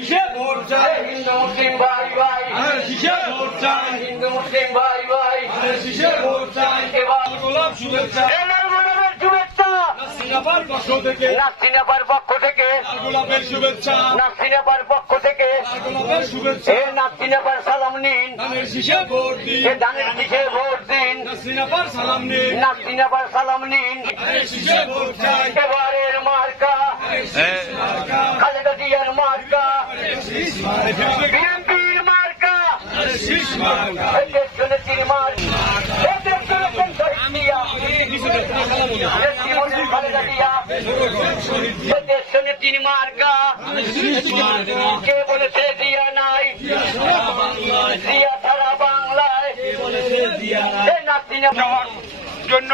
হিন্দু মুসলিম ভাই ভাই, হিন্দু মুসলিম ভাই ভাই, এবার গোলাপ শুভেচ্ছা, নাসিনাপার পক্ষ থেকে, নাসিনাপার পক্ষ থেকে, গোলাপের শুভেচ্ছা, নাসিনাপার পক্ষ থেকে, গোলাপের শুভেচ্ছা, নাসিনাপার সালাম নিন, ধানের শীষে ভোট দিন, ধানের শীষে ভোট দিন, নাসিনাপার সালাম নিন, নাসিনাপার সালাম নিন, ধানের শীষে ভোট চাই, এবারের মার্কা খালেদা জিয়ার মার্কা, বিএনপির মার্কা, দেশের নেত্রীর মার্কা, খালেদা জিয়া, দেশের নেত্রীর মার্কা, কে বলেছে জিয়া নাই, জিয়া সারা বাংলায়, জন্য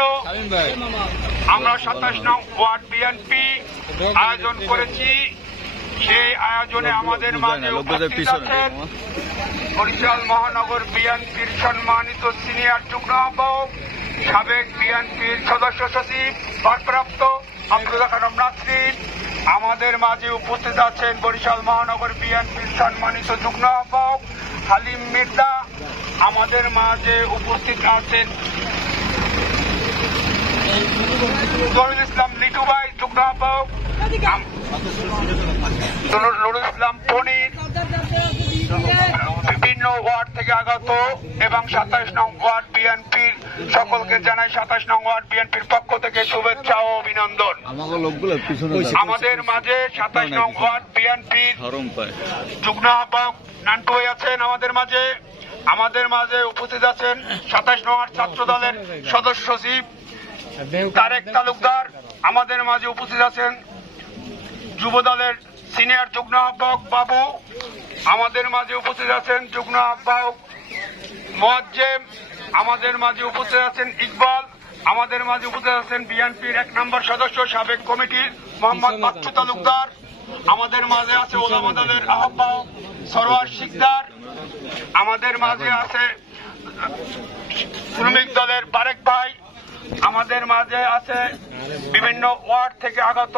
আমরা 27 নং ওয়ার্ড বিএনপি আয়োজন করেছি। সেই আয়োজনে আমাদের মাঝে উপস্থিত আছেন বরিশাল মহানগর বিএনপির সম্মানিত সিনিয়র যুগ্ম আহ্বায়ক, সাবেক বিএনপির সদস্য সচিব ভারপ্রাপ্ত আফরোজা খানম নাসরিন। আমাদের মাঝে উপস্থিত আছেন বরিশাল মহানগর বিএনপির সম্মানিত যুগ্ম আহ্বায়ক হালিম মির্জা। আমাদের মাঝে উপস্থিত আছেন নুরুল ইসলাম লিটু ভাই যুগ্ম আহ্বায়ক, নুরুল ইসলাম পনির বিভিন্ন ওয়ার্ড থেকে আগত এবং 27 নং ওয়ার্ড বিএনপির সকলকে জানাই 27 নং ওয়ার্ড বিএনপির পক্ষ থেকে শুভেচ্ছা ও অভিনন্দন। আমাদের মাঝে 27 নং ওয়ার্ড বিএনপির যুগ্ম আহ্বায়ক নান্টু ভাই আছেন আমাদের মাঝে। আমাদের মাঝে উপস্থিত আছেন 27 নং ওয়ার্ড ছাত্র দলের সদস্য সচিব তারেক তালুকদার। আমাদের মাঝে উপস্থিত আছেন যুব দলের সিনিয়র যুগ্ম আহ্বায়ক বাবু। আমাদের মাঝে উপস্থিত আছেন যুগ্ম আহ্বায়ক মোয়াজ্জেম। আমাদের মাঝে উপস্থিত আছেন ইকবাল। আমাদের মাঝে উপস্থিত আছেন বিএনপির 1 নম্বর সদস্য সাবেক কমিটির মোহাম্মদ বাচ্চু তালুকদার। আমাদের মাঝে আছে ওলামা দলের আহ্বায়ক সরওয়ার শিকদার। আমাদের মাঝে আছে শ্রমিক দলের বারেক ভাই। আমাদের মাঝে আছে বিভিন্ন ওয়ার্ড থেকে আগত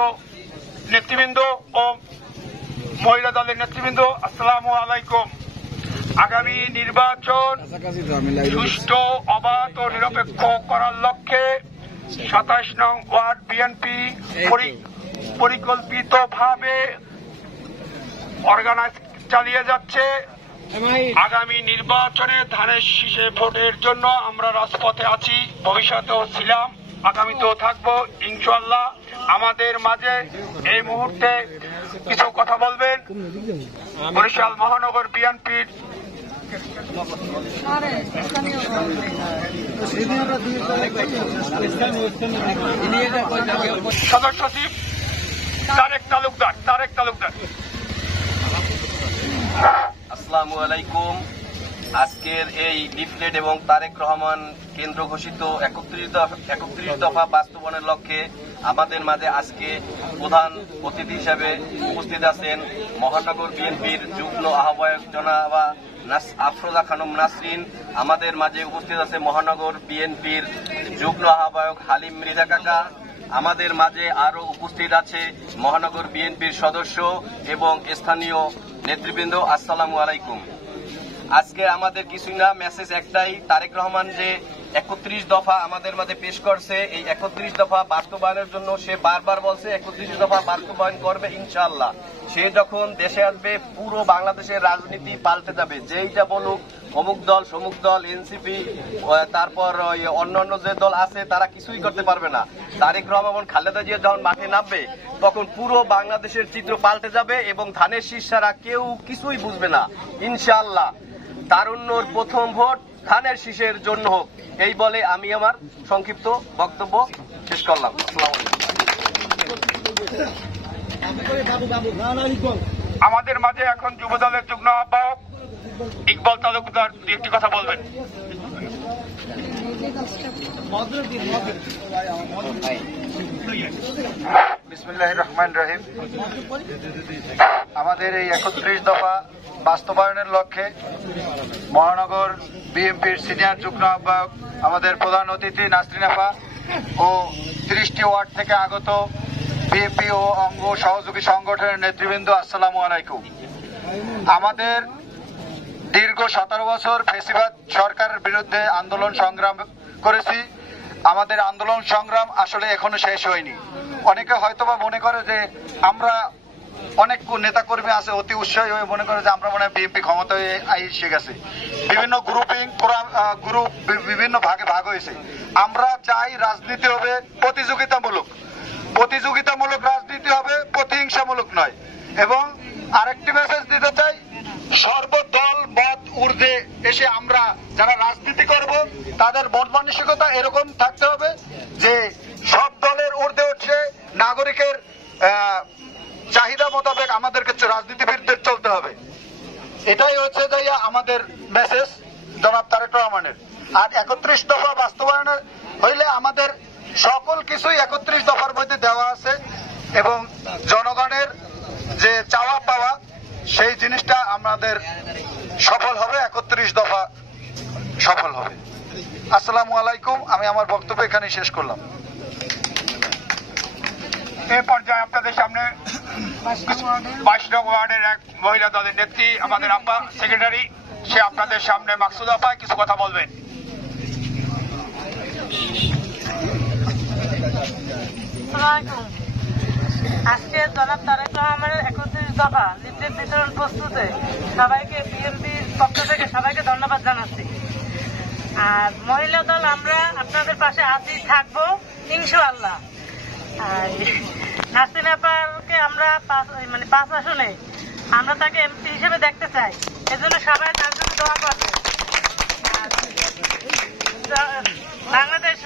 নেতৃবৃন্দ ও মহিলা দলের নেতৃবৃন্দ। আসসালামু আলাইকুম। আগামী নির্বাচন সুষ্ঠু, অবাধ ও নিরপেক্ষ করার লক্ষ্যে 27 নং ওয়ার্ড বিএনপি পরিকল্পিতভাবে অর্গানাইজ চালিয়ে যাচ্ছে। আগামী নির্বাচনে ধানের শীষে ভোটের জন্য আমরা রাজপথে আছি, ভবিষ্যতেও ছিলাম, আগামীতেও থাকবো ইনশাআল্লাহ। আমাদের মাঝে এই মুহূর্তে কিছু কথা বলবেন বরিশাল মহানগর বিএনপির সদস্য সচিব তারেক তালুকদার। আসসালামু আলাইকুম। আজকের এই লিফলেট এবং তারেক রহমান কেন্দ্র ঘোষিত 31 দফা বাস্তবায়নের লক্ষ্যে আমাদের মাঝে আজকে প্রধান অতিথি হিসাবে উপস্থিত আছেন মহানগর বিএনপির যুগ্ম আহ্বায়ক জনাবা আফরোজা খানম নাসরিন। আমাদের মাঝে উপস্থিত আছে মহানগর বিএনপির যুগ্ম আহ্বায়ক হালিম মির্জা কাকা। আমাদের মাঝে আরো উপস্থিত আছে মহানগর বিএনপির সদস্য এবং স্থানীয় নেতৃবৃন্দ। আসসালামু আলাইকুম। আজকে আমাদের কিছুই না, মেসেজ একটাই, তারেক রহমান যে 31 দফা আমাদের মাঝে পেশ করছে, এই 31 দফা বাস্তবায়নের জন্য সে বারবার বলছে 31 দফা বাস্তবায়ন করবে ইনশাআল্লাহ। সে যখন দেশে আসবে পুরো বাংলাদেশের রাজনীতি পাল্টে যাবে। যেইটা বলুক অমুক দল সমুক দল এনসিপি তারপর অন্যান্য যে দল আছে তারা কিছুই করতে পারবে না। তারেক রহমান খালেদা জিয়া যখন মাঠে নামবে তখন পুরো বাংলাদেশের চিত্র পাল্টে যাবে এবং ধানের শীষ ছাড়া কেউ কিছুই বুঝবে না ইনশাআল্লাহ। তারুণ্যর প্রথম ভোট ধানের শীষের জন্য হোক, এই বলে আমি আমার সংক্ষিপ্ত বক্তব্য শেষ করলাম। আমাদের মাঝে এখন যুব দলের যুগ্ম আহ্বায়ক ইকবাল তালুকদার একটি কথা বলবেন। বিসমিল্লাহির রহমানির রহিম। আমাদের এই 31 দফা বাস্তবায়নের লক্ষ্যে মহানগর বিএনপির সিনিয়র যুগ্ম আহ্বায়ক আমাদের প্রধান অতিথি নাসরিন আপা ও 30টি ওয়ার্ড থেকে আগত বিএনপি ও অঙ্গ সহযোগী সংগঠনের নেতৃবৃন্দ, আসসালামু আলাইকুম। আমাদের দীর্ঘ 17 বছর ফ্যাসিবাদ সরকারের বিরুদ্ধে আন্দোলন সংগ্রাম করেছি। আমাদের আন্দোলন সংগ্রাম আসলে এখনো শেষ হয়নি। অনেকে হয়তোবা মনে করে যে আমরা অনেক নেতা কর্মী আছে অতি উৎসাহী হয়ে মনে করে যে আমরা মনে হয় বিএনপি ক্ষমতায় এসে গেছে। বিভিন্ন গ্রুপ বিভিন্ন ভাগে ভাগ হয়েছে। আমরা চাই রাজনীতি হবে প্রতিযোগিতামূলক রাজনীতি হবে, প্রতিহিংসামূলক নয়। এবং আরেকটি মেসেজ দিতে চাই, সর্বদল মত ঊর্ধ্বে এসে আমরা যারা রাজনীতি করব তাদের মন মানসিকতা এরকম থাকতে হবে যে সব দলের ঊর্ধ্বে উঠছে নাগরিকের চাহিদা মোতাবেক আমাদেরকে রাজনীতিবিদদের চলতে হবে। এটাই হচ্ছে যাইয়া আমাদের মেসেজ জনাব তারেক রহমানের। আর 31 দফা বাস্তবায়নের হইলে আমাদের সকল কিছুই 31 দফার মধ্যে দেওয়া আছে এবং জনগণের যে চাওয়া পাওয়া সেই জিনিসটা আমাদের সফল হবে, 31 দফা সফল হবে। আসসালামু আলাইকুম। আমি আমার বক্তব্য এখানেই শেষ করলাম। এই পর্যায়ে আপনাদের সামনে 22 নং ওয়ার্ডের এক মহিলা দলের নেত্রী আমাদের আপা সেক্রেটারি, সে আপনাদের সামনে মাকসুদ আপা কিছু কথা বলবেন। আজকে জনাব তারেক রহমানের 31 দফা লিফলেট বিতরণ প্রস্তুতে সবাইকে বিএনপির পক্ষ থেকে সবাইকে ধন্যবাদ জানাচ্ছি। আর মহিলা দল আমরা আপনাদের পাশে আছি, থাকবো ইনশাআল্লাহ। আর নাসরিন আপাকে আমরা 5 আসনে আমরা তাকে এমপি হিসেবে দেখতে চাই, এজন্য সবাই তার জন্য দোয়া করবে। বাংলাদেশ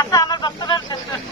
আচ্ছা, আমার বক্তব্য শেষ করছি।